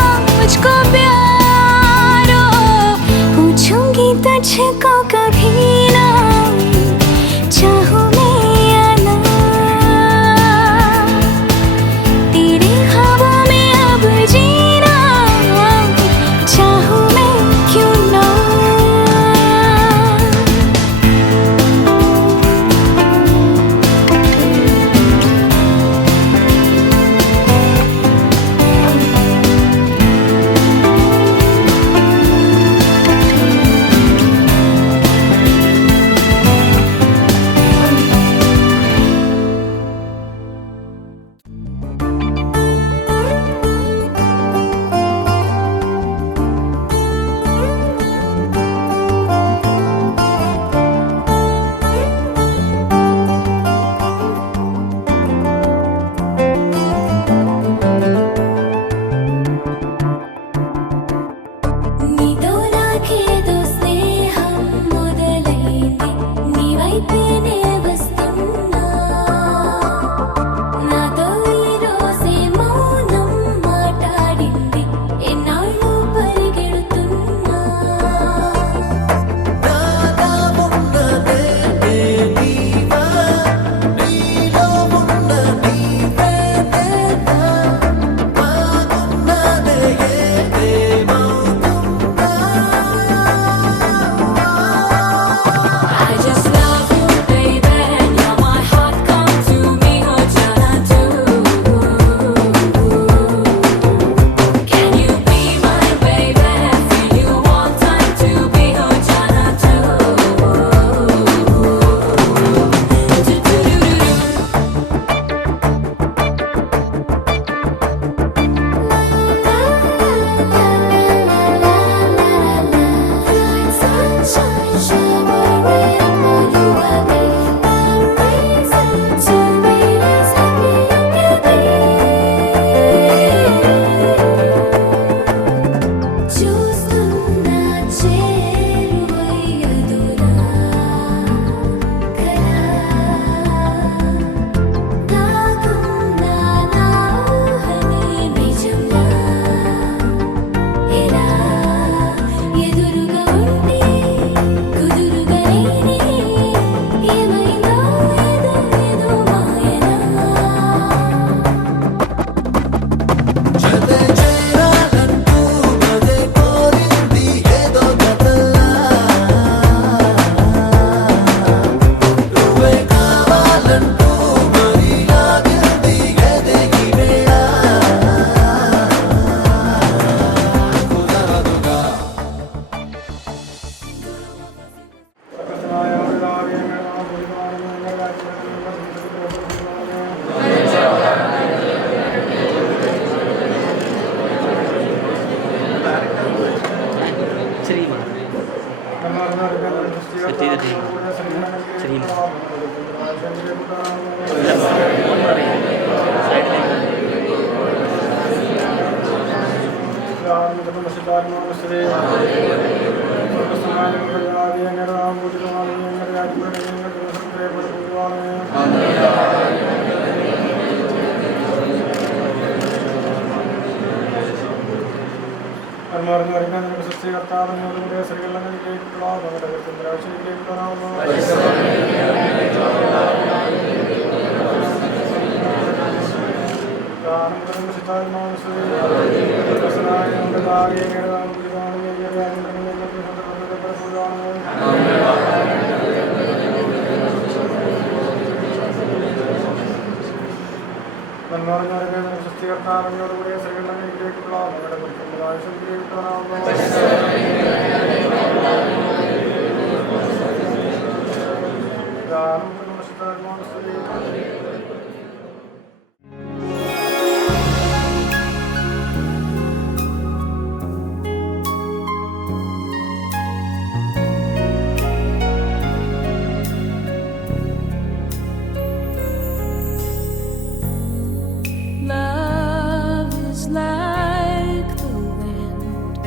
Love is like the wind.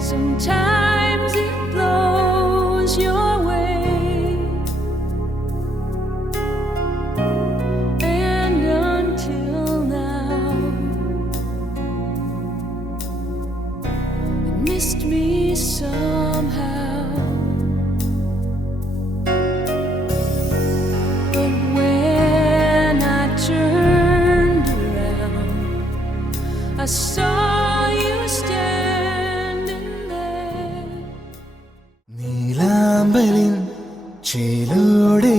Sometimes it blows your way, and until now it missed me somehow. But when I turned around, I saw you standing there. നീലാമ്പലിൻ ചേലോടെ